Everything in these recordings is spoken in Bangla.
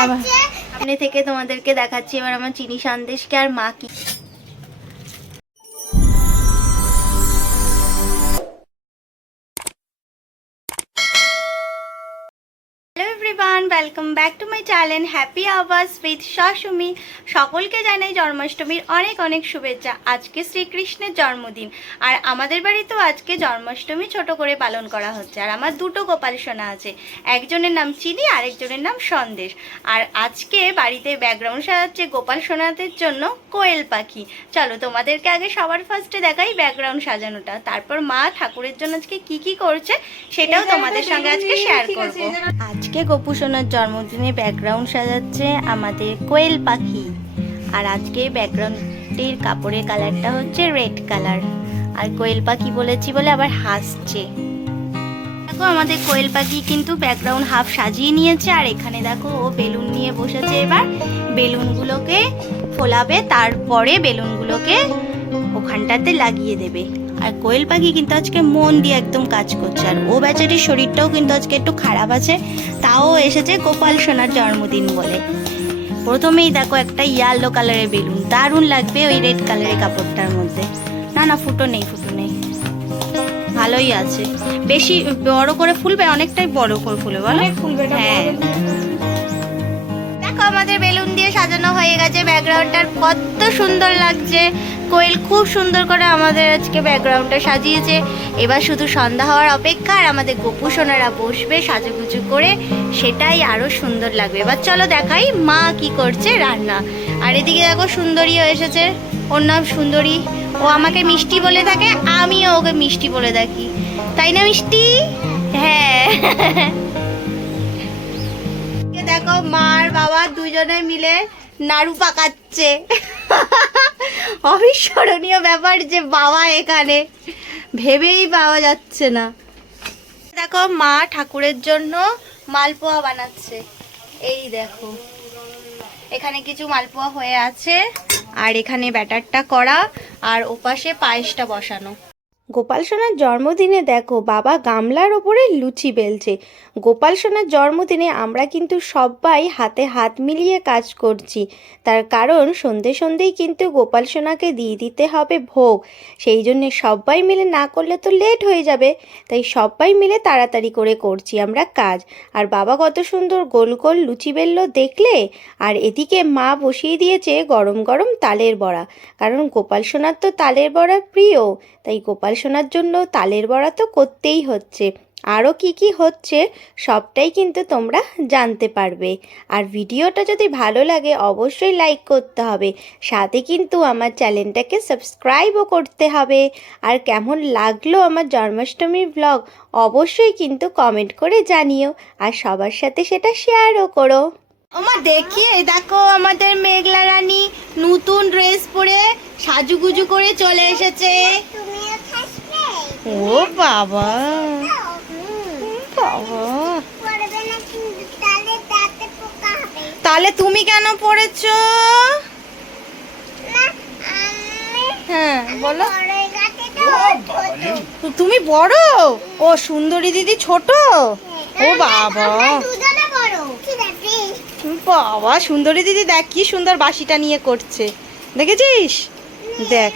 সামনে থেকে তোমাদেরকে দেখাচ্ছি এবার আমার চিনি সন্দেশকে আর মা কি welcome back to my channel happy hours with Shashumi. সকলকে জানাই জন্মাষ্টমীর অনেক অনেক শুভেচ্ছা। আজকে শ্রীকৃষ্ণের জন্মদিন আর আমাদের বাড়িতেও আজকে জন্মাষ্টমী ছোট করে পালন করা হচ্ছে। আর আমার দুটো গোপাল সোনা আছে, একজনের নাম চিনি আর একজনের নাম সন্দেশ। আর আজকে বাড়িতে ব্যাকগ্রাউন্ড সাজাচ্ছে গোপাল সোনাদের জন্য কোয়েল পাখি। চলো তোমাদেরকে আগে সবার ফার্স্টে দেখাই ব্যাকগ্রাউন্ড সাজানোটা, তারপর মা ঠাকুরের জন্য আজকে কি কি করছে সেটাও তোমাদের সঙ্গে আজকে শেয়ার করবো। আজকে গোপু সোনার জন্মদিনে ব্যাকগ্রাউন্ড সাজাচ্ছে আমাদের কোয়েল পাখি। আর আজকে ব্যাকগ্রাউন্ডের কাপড়ের কালারটা হচ্ছে রেড কালার। আর কোয়েল পাখি বলেছি বলে আবার হাসছে। দেখো আমাদের কোয়েল পাখি কিন্তু ব্যাকগ্রাউন্ড হাফ সাজিয়ে নিয়েছে। আর এখানে দেখো ও বেলুন নিয়ে বসেছে, এবার বেলুনগুলোকে ফোলাবে, তারপরে বেলুনগুলোকে ওখানটাতে লাগিয়ে দেবে। আর কোয়েল পাখি কিন্তু আজকে মন দিয়ে একদম কাজ করছে। আর ও বেচারির শরীরটাও কিন্তু আজকে একটু খারাপ আছে, তাও এসেছে গোপাল সোনার জন্মদিন বলে। প্রথমেই দেখো একটা ইয়েলো কালারের বেলুন, দারুণ লাগবে ওই রেড কালারের কাপড়টার মধ্যে। না না ফুটো নেই, ফুটো নেই, ভালোই আছে। বেশি বড় করে ফুলবে, অনেকটাই বড় করে ফুলবে বলো। হ্যাঁ দেখো আমাদের বেলুন দিয়ে সাজানো হয়ে গেছে। ব্যাকগ্রাউন্ডটা কত সুন্দর লাগছে। কোয়েল খুব সুন্দর করে আমাদের আজকে ব্যাকগ্রাউন্ডটা সাজিয়েছে। এবার শুধু সন্ধ্যা হওয়ার অপেক্ষা, আর আমাদের গোপু সোনারা বসবে সাজুগুজু করে, সেটাই আরো সুন্দর লাগবে। এবার চলো দেখাই মা কি করছে রান্না। আর এদিকে দেখো সুন্দরীও এসেছে, ওর নাম সুন্দরী। ও আমাকে মিষ্টি বলে থাকে, আমিও ওকে মিষ্টি বলে থাকি, তাই না মিষ্টি? হ্যাঁ দেখো মা আর বাবা দুজনে মিলে নাড়ু পাকাচ্ছে। অবিস্মরণীয় ব্যাপার যে বাবা এখানে, ভেবেই পাওয়া যাচ্ছে না। দেখো মা ঠাকুরের জন্য মালপোয়া বানাচ্ছে। এই দেখো এখানে কিছু মালপোয়া হয়ে আছে, আর এখানে ব্যাটারটা করা, আর ওপাশে পায়েসটা বসানো। গোপাল সোনার জন্মদিনে দেখো বাবা গামলার ওপরে লুচি বেলছে। গোপাল সোনার জন্মদিনে আমরা কিন্তু সবাই হাতে হাত মিলিয়ে কাজ করছি, তার কারণ সন্ধে সন্ধেই কিন্তু গোপাল সোনাকে দিয়ে দিতে হবে ভোগ। সেই জন্যে সবাই মিলে না করলে তো লেট হয়ে যাবে, তাই সবাই মিলে তাড়াতাড়ি করে করছি আমরা কাজ। আর বাবা কত সুন্দর গোল গোল লুচি বেললো দেখলে। আর এদিকে মা বসিয়ে দিয়েছে গরম গরম তালের বড়া, কারণ গোপাল সোনার তো তালের বড়া প্রিয়, তাই গোপাল সোনার জন্য তালের বড়া তো করতেই হচ্ছে। আরও কি কি হচ্ছে সবটাই কিন্তু তোমরা জানতে পারবে। আর ভিডিওটা যদি ভালো লাগে অবশ্যই লাইক করতে হবে, সাথে কিন্তু আমার চ্যানেলটাকে সাবস্ক্রাইবও করতে হবে। আর কেমন লাগলো আমার জন্মাষ্টমীর ব্লগ অবশ্যই কিন্তু কমেন্ট করে জানিও, আর সবার সাথে সেটা শেয়ারও করো। ওমা দেখি, এই দেখো আমাদের মেঘলা রানী নতুন ড্রেস পরে সাজুগুজু করে চলে এসেছে। ও বাবা বাবা, তাহলে তুমি কেন পড়েছো? হ্যাঁ বলো। তুমি বড়, ও সুন্দরী দিদি ছোট। ও বাবা বাবা, সুন্দরী দিদি দেখ কি সুন্দর বাঁশিটা নিয়ে করছে, দেখেছিস? দেখ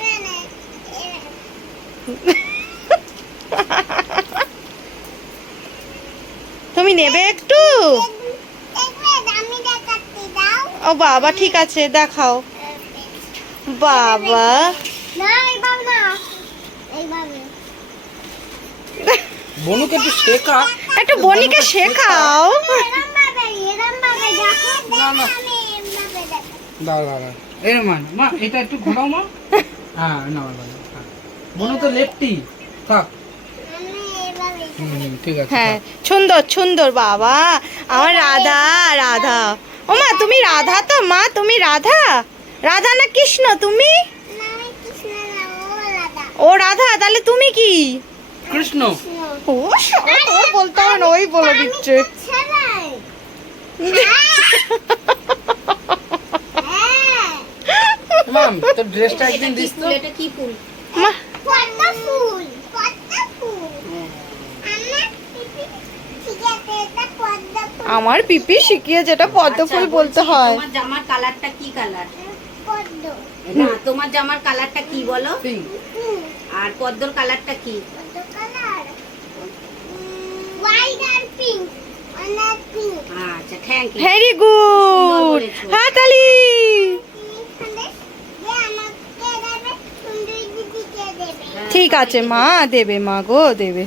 তুমি নেবে একটু? ও বাবা ঠিক আছে দেখাও। বাবা বনুকে একটু শেখা, একটু বনিকে শেখাও। মা এটা একটু ঘোরাও মা। হ্যাঁ না বনু তো লেফটি থাক। ঠিক আছে হ্যাঁ সুন্দর সুন্দর। বাবা আমার রাধা রাধা। ও মা তুমি রাধা তো? মা তুমি রাধা? রাধা না কৃষ্ণ তুমি? ও রাধা, তাহলে তুমি কি? কৃষ্ণ। ও তোর বলতে হবে না, ওই বলে দিচ্ছে। মাম তোর ড্রেসটা একদিন দিস তো। এটা কি ফুল? মা পদ্ম ফুল, পদ্ম ফুল। আম্মা ঠিক আছে, এটা পদ্ম ফুল। আমার পিপি শিখিয়ে যেটা পদ্ম ফুল বলতে হয়। তোমার জামার কালারটা কি কালার? না, তোমার জামার কালারটা কি বলো? আর পদ্মর কালারটা কি? আচ্ছা, থ্যাংক ইউ। ভেরি গুড, হাততালি। ঠিক আছে মা, দেবে মা গো, দেবে।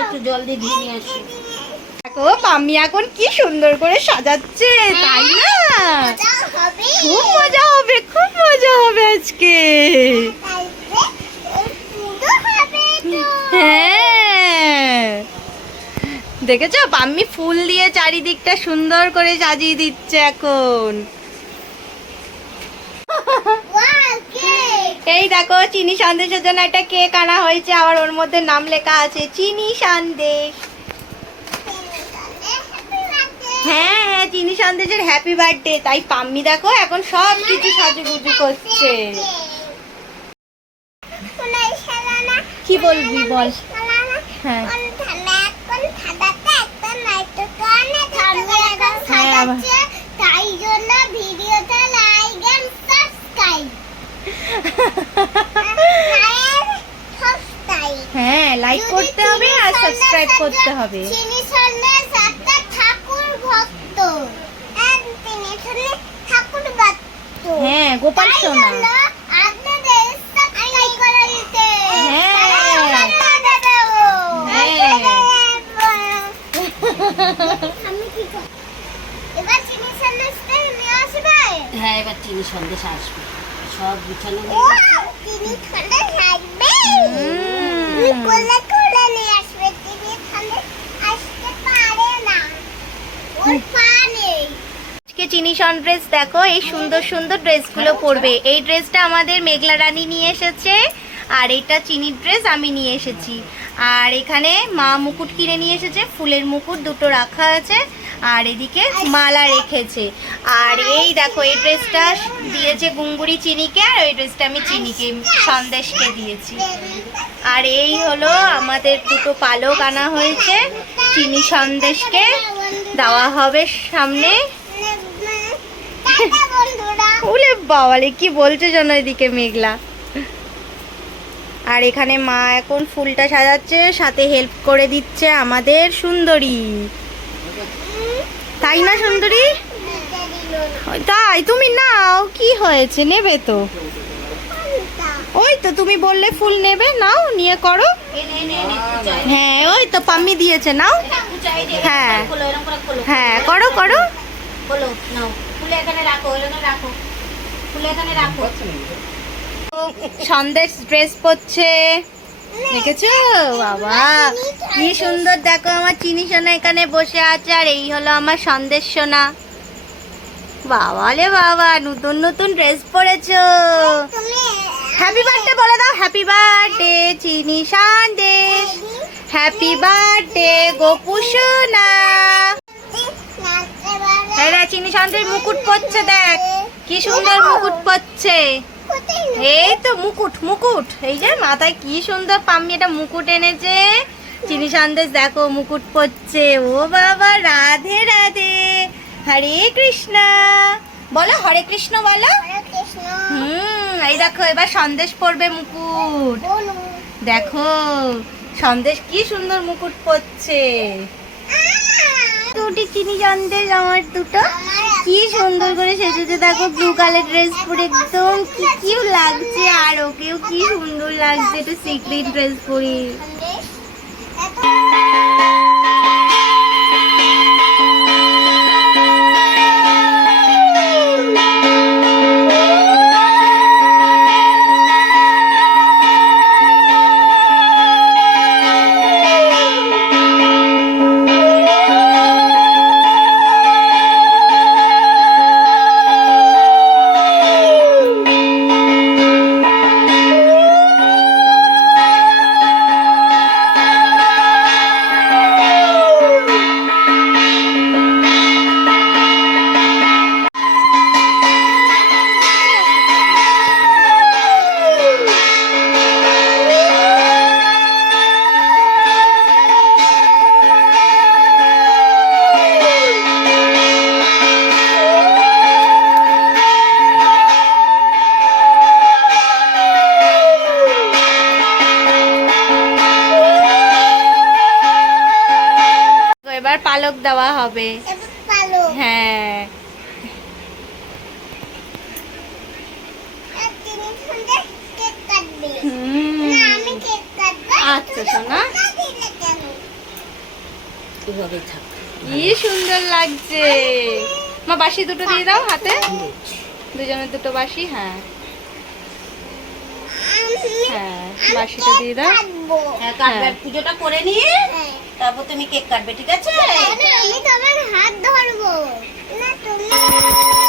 একটু জলদি ঘি নিয়ে আসো। দেখো মাম্মি এখন কি সুন্দর করে সাজাচ্ছে, তাই না? খুব মজা হবে, খুব মজা হবে আজকে। হ্যাঁ, দেখেছো পাম্মি ফুল দিয়ে চারিদিকটা সুন্দর করে সাজিয়ে দিচ্ছে এখন। এই দেখো চিনি সন্দেশের জন্য একটা কেক আনা হয়েছে, আবার ওর মধ্যে নাম লেখা আছে চিনি সন্দেশ। হ্যাঁ হ্যাঁ, চিনি সন্দেশের হ্যাপি বার্থডে। তাই পাম্মি দেখো এখন সব কিছু সাজুগুজু করছে। কি বলবি বল? হ্যাঁ তাই জন্য ভিডিওটা লাইক এন্ড সাবস্ক্রাইব। হ্যাঁ, লাইক করতে হবে আর সাবস্ক্রাইব করতে হবে। চিনি সন্দেশ একটা ঠাকুর ভক্ত, তিনি ঠাকুর ভক্ত। হ্যাঁ, গোপাল সোনা। আপনাদের সাবস্ক্রাইব করে দিতে। হ্যাঁ। আমি কি করব? এবার চিনি সন্দেশটা নিয়ে আসবে। হ্যাঁ, এবার চিনি সন্দেশ আসবে। সব গুছানো ও, চিনি সন্দেশ আসবে। কোলে কোলে নিয়ে আসবে। চিনি সন্দেশ আসতে পারে না, ওর পা নেই। আজকে চিনি সন্দেশ দেখো এই সুন্দর সুন্দর ড্রেসগুলো পরবে। এই ড্রেসটা আমাদের মেঘলা রানী নিয়ে এসেছে, আর এটা চিনির ড্রেস আমি নিয়ে এসেছি। আর এখানে মা মুকুট কিনে নিয়ে এসেছে, ফুলের মুকুট দুটো রাখা আছে, আর এদিকে মালা রেখেছে। আর এই দেখো এই ড্রেসটা দিয়েছে গুঙ্গুরি চিনিকে, আর ওই ড্রেসটা আমি চিনিকে সন্দেশকে দিয়েছি। আর এই হলো আমাদের দুটো পালক আনা হয়েছে, চিনি সন্দেশকে দেওয়া হবে সামনে। টাটা বন্ধুরা। ওলে বাবালে কি বলছে জানো এদিকে মেঘলা। আর এখানে মা এখন ফুলটা সাজাচ্ছে, সাথে হেল্প করে দিচ্ছে আমাদের সুন্দরী, তাই না সুন্দরী? তাই তুমি নাও, কি হয়েছে, নেবে তো? ওই তো তুমি বললে ফুল নেবে, নাও নিয়ে করো। হ্যাঁ ওই তো পাম্মি দিয়েছে, নাও। হ্যাঁ হ্যাঁ, করো করো। খোলো, নাও। ফুলে এখানে রাখো, এখানে রাখো। ফুলে এখানে রাখো। সন্দেশ ড্রেস পরছে, দেখেছো? বাবা কি সুন্দর, দেখো আমার চিনি সোনা এখানে বসে আছে, আর এই হলো আমার সন্দেশ সোনা। বাবা রে বাবা, নতুন নতুন ড্রেস পরেছো। হ্যাপি বার্থডে বলে দাও, হ্যাপি বার্থডে চিনি সন্দেশ, হ্যাপি বার্থডে গোপু সোনা। এরা চিনি সন্দেশ মুকুট পরছে, দেখ কি সুন্দর মুকুট পরছে। এই তো মুকুট, মুকুট এই যে মাথায় কি সুন্দর পাম্মি এটা মুকুট এনেছে। চিনি সন্দেশ দেখো মুকুট পরছে। ও বাবা, রাধে রাধে, হরে কৃষ্ণ বলো, হরে কৃষ্ণ বলো। এই দেখো এবার সন্দেশ পরবে মুকুট, দেখো সন্দেশ কি সুন্দর মুকুট পরছে। দুটি চিনি সন্দেশ আমার দুটো, কি সুন্দর করে সেজেছে দেখো, ব্লু কালার ড্রেস পরে একদম কি কিউ লাগছে, আর ওকেও কি সুন্দর লাগছে একটু সিক্রেট ড্রেস পরে। পালক দেওয়া হবে। এবার পালো হ্যাঁ আর তিনি সঙ্গে কেক কাটবে হুম। না আমি কেক কাটবো আচ্ছা সোনা, না দিলে কেন এভাবে থাক। কি সুন্দর লাগছে। মা বাসি দুটো দিয়ে দাও হাতে, দুজনের দুটো বাসি। হ্যাঁ হ্যাঁ বাসিটা দিয়ে দাও। কাটবো হ্যাঁ কাটবে, হ্যাঁ। পুজোটা করে নিয়ে হ্যাঁ তারপর তুমি কেক কাটবে, ঠিক আছে? আমি তোমার হাত ধরবো না তুমি আসতে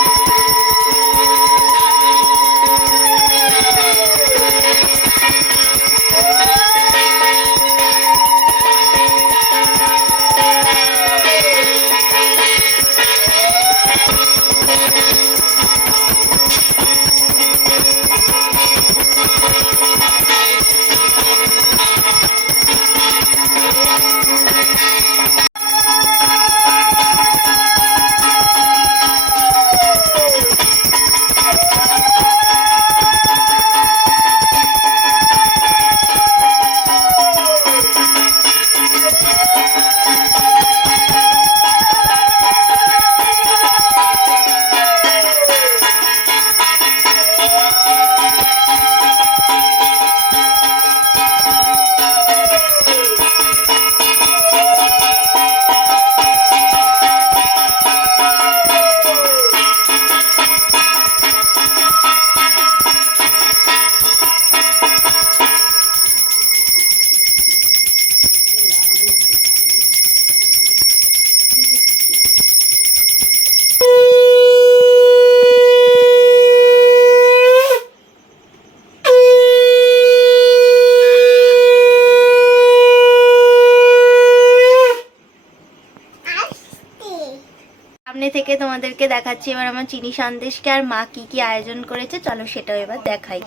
সামনে থেকে তোমাদেরকে দেখাচ্ছি এবার আমার চিনি সন্দেশকে আর মা কি কি আয়োজন করেছে, চলো সেটাও এবার দেখাই।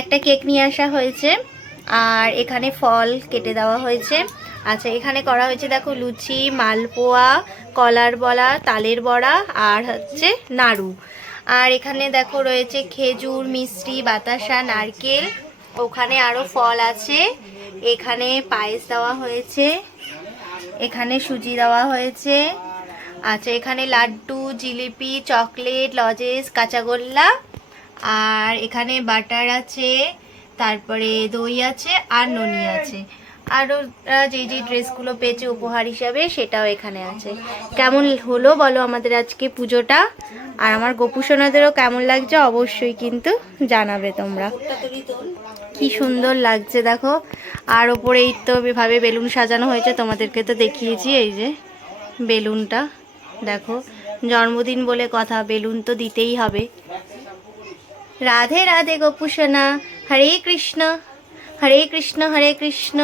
একটা কেক নিয়ে আসা হয়েছে আর এখানে ফল কেটে দেওয়া হয়েছে। আচ্ছা এখানে করা হয়েছে দেখো লুচি, মালপোয়া, কলার বড়া, তালের বড়া আর হচ্ছে নাড়ু। আর এখানে দেখো রয়েছে খেজুর, মিষ্টি, বাতাসা, নারকেল, ওখানে আরও ফল আছে। এখানে পায়েস দেওয়া হয়েছে, এখানে সুজি দেওয়া হয়েছে। আচ্ছা এখানে লাড্ডু, জিলিপি, চকলেট, লজেস, কাঁচাগোল্লা, আর এখানে বাটার আছে, তারপরে দই আছে আর ননি আছে। আরও যে যে ড্রেসগুলো পেয়েছে উপহার হিসাবে সেটাও এখানে আছে। কেমন হলো বলো আমাদের আজকে পুজোটা, আর আমার গোপুসোনাদেরও কেমন লাগছে অবশ্যই কিন্তু জানাবে তোমরা। কি সুন্দর লাগছে দেখো। আর ওপরে এই তো এভাবে বেলুন সাজানো হয়েছে, তোমাদেরকে তো দেখিয়েছি। এই যে বেলুনটা দেখো, জন্মদিন বলে কথা, বেলুন তো দিতেই হবে। রাধে রাধে গোপুসোনা, হরে কৃষ্ণ হরে কৃষ্ণ হরে কৃষ্ণ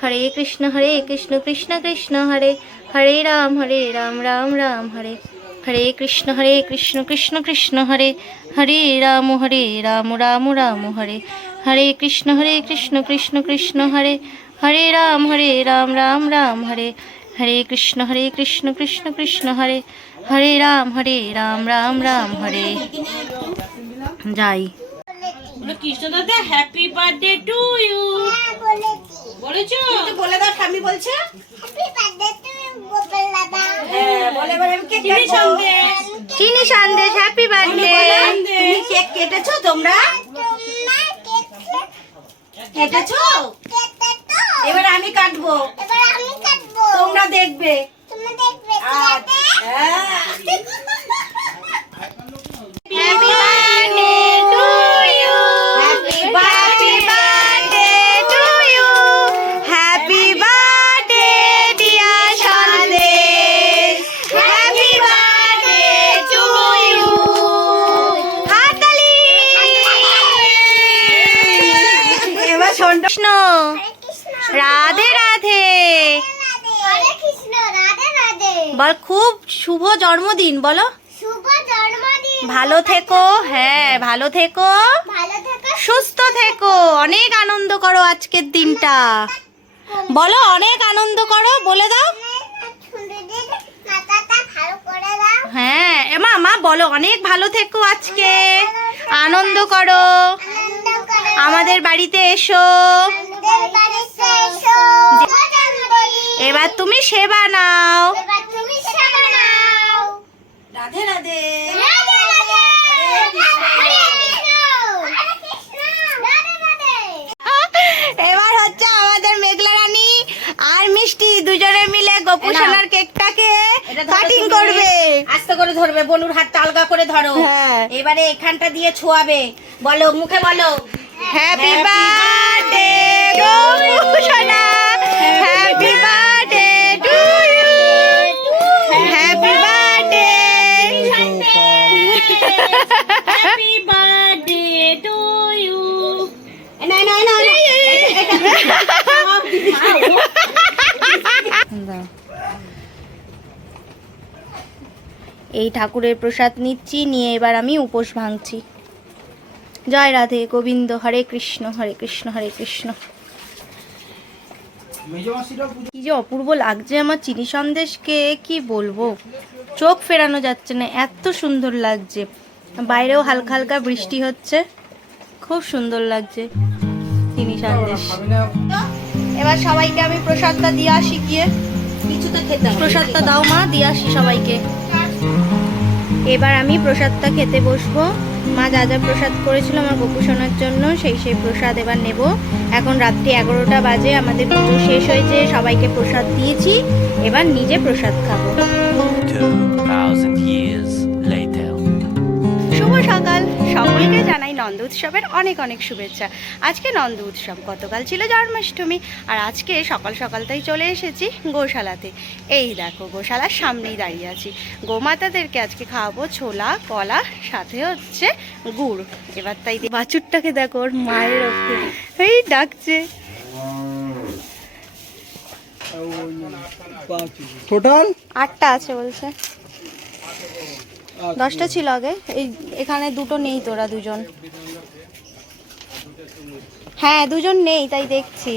হরে কৃষ্ণ হরে কৃষ্ণ কৃষ্ণ কৃষ্ণ হরে হরে রাম রাম রাম হরে হরে কৃষ্ণ কৃষ্ণ কৃষ্ণ হরে হরে রাম রাম রাম হরে হরে কৃষ্ণ কৃষ্ণ কৃষ্ণ হরে হরে রাম রাম রাম হরে হরে কৃষ্ণ কৃষ্ণ কৃষ্ণ হরে হরে রাম রাম হরে। যাই কৃষ্ণ দাদা হ্যাপি বার্থডে টু ইউ হ্যাঁ বলেছি বলেছো? বলে দাও, ঠাম্মি বলছে। হ্যাপি বার্থডে টু গোপাল দাদা হ্যাঁ বলে, এবার আমি কেক কাটবো। চিনি সন্দেশ হ্যাপি বার্থডে। তুমি কেক কেটেছো? তোমরা তোমরা কেক কেটেছো? কেটে তো এবার আমি কাটবো, এবার আমি কাটবো তোমরা দেখবে। তুমি দেখবে আচ্ছা। হ্যাঁ। Happy birthday to you, Happy happy birthday to you, happy birthday dear Sandesh, happy birthday to you. হাততালি। এবার শোনটা কৃষ্ণ হরে কৃষ্ণ রাধে রাধে হরে কৃষ্ণ রাধে রাধে বল, খুব শুভ জন্মদিন বলো। শুভ জন্মদিন ভালো থেকো, হ্যাঁ ভালো থেকো, ভালো থেকো সুস্থ থেকো, অনেক আনন্দ করো আজকের দিনটা। বলো অনেক আনন্দ করো, বলে দাও। সুন্দরদের মাথাটা ভালো করে দাও হ্যাঁ মা মা বলো অনেক ভালো থেকো আজকে, আনন্দ করো, আনন্দ করে আমাদের বাড়িতে এসো। আমাদের বাড়িতে এসো জন্মদিন এবার তুমি সেবা নাও। এবার তুমি সেবা নাও। রাধে রাধে। রাধে রাধে। হরে কৃষ্ণ। হরে কৃষ্ণ। হরে কৃষ্ণ। রাধে রাধে। এবার হচ্ছে আমাদের মেঘলা রানী আর মিষ্টি দুজনে মিলে গোপু সোনার কেকটাকে এটা ধরো কাটিং তুমি। করবে। আস্তে করে ধরবে, বনুর হাতটা আলগা করে ধরো। হ্যাঁ। এবারে এখানটা দিয়ে ছোঁয়াবে, বলো মুখে বলো। হ্যাপি বার্থডে গোপু সোনা, happy birthday to you, happy birthday. Happy birthday to you. না না না এই ঠাকুরের প্রসাদ নিচ্ছি, নিয়ে এবার আমি উপোস ভাঙছি। জয় রাধে গোবিন্দ, হরে কৃষ্ণ হরে কৃষ্ণ হরে কৃষ্ণ। মেজো মাসিরাও পুজো কি যে অপূর্ব লাগছে আমার চিনি সন্দেশকে, কি বলবো, চোখ ফেরানো যাচ্ছে না, এত সুন্দর লাগছে। বাইরেও হালকা হালকা বৃষ্টি হচ্ছে, খুব সুন্দর লাগছে চিনি সন্দেশ। খাবে না। এবার সবাইকে আমি প্রসাদটা দিয়ে আসি গিয়ে। কিছু তো খেতে হবে। প্রসাদটা দাও মা, দিয়ে আসি সবাইকে। এবার আমি প্রসাদটা খেতে বসবো। মা যা যা প্রসাদ করেছিল আমার গোপু সোনার জন্য, সেই প্রসাদ এবার নেব। এখন রাত্রি 11টা বাজে, আমাদের পুজো শেষ হয়েছে, সবাইকে প্রসাদ দিয়েছি, এবার নিজে প্রসাদ খাবো। 2,000 years later. শুভ সকাল, সকলকে জানাই নন্দ উৎসবের অনেক অনেক শুভেচ্ছা। আজকে নন্দ উৎসব, গতকাল ছিল জন্মাষ্টমী, আর আজকে সকাল সকালটাই চলে এসেছি গোশালাতে। এই দেখো গোশালার সামনেই দাঁড়িয়ে আছি। গোমাতাদেরকে আজকে খাওয়াবো ছোলা কলা, সাথে হচ্ছে গুড়। এবার তাই বাছুরটাকে দেখো, ওর মায়ের ওপরে এই ডাকছে। টোটাল 8টা আছে বলছে, 10টা ছিল আগে। এখানে দুটো নেই, তোরা দুজন। হ্যাঁ দুজন নেই, তাই দেখছি।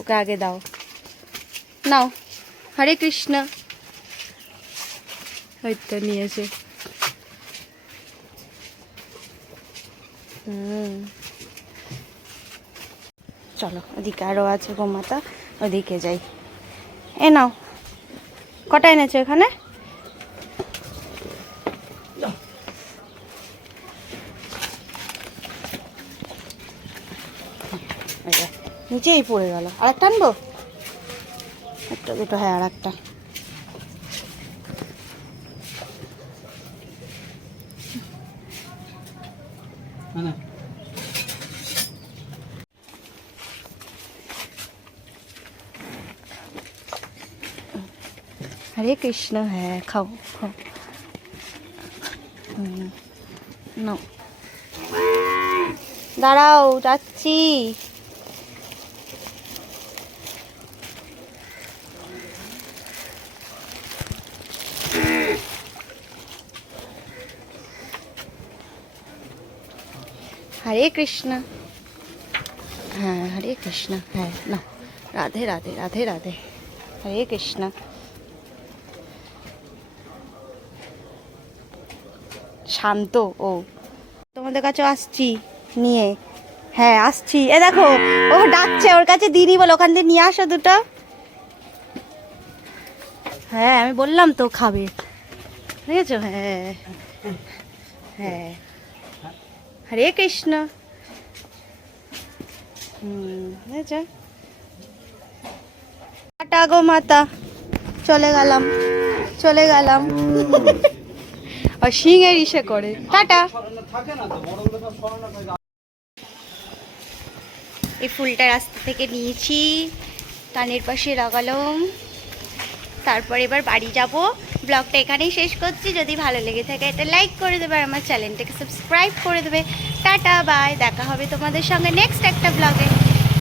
ওকে আগে দাও, নাও। হরে কৃষ্ণ। হয়তো নিয়েছে। চলো ওদিকে আরও আছে গোমাতা, ওদিকে যাই। এ নাও, কটা এনেছো এখানে? নিচেই পড়ে গেল। আর একটা আনবো, একটা দুটো, হ্যাঁ আর একটা। না হরে কৃষ্ণ। হ্যাঁ খাও খাও। নাও, দাঁড়াও যাচ্ছি। হরে কৃষ্ণ। হ্যাঁ হরে কৃষ্ণ। হ্যাঁ না, রাধে রাধে রাধে রাধে, হরে কৃষ্ণ। শান্ত ও, তোমাদের কাছে আসছি নিয়ে। হ্যাঁ আসছি, এ দেখো ও ডাকছে, ওর কাছে দিদি বলে ওখান থেকে নিয়ে আসো দুটো। হ্যাঁ আমি বললাম তো খাবে, বুঝেছো? হ্যাঁ হ্যাঁ হরে কৃষ্ণ। বুঝেছো? টাটা গো মাতা, চলে গেলাম চলে গেলাম। আর সিংহের ইসে করে টাটা। থাকে না তো বড়গুলো সব সরানো হয়। এই ফুলটা রাস্তা থেকে নিয়েছি, কানের পাশে লাগালাম, তারপর এবার বাড়ি যাব। ব্লগটা এখানেই শেষ করছি। যদি ভালো লেগে থাকে এটা লাইক করে দেবে, আর আমার চ্যানেলটাকে সাবস্ক্রাইব করে দেবে। টাটা বাই, দেখা হবে তোমাদের সঙ্গে নেক্সট একটা ব্লগে।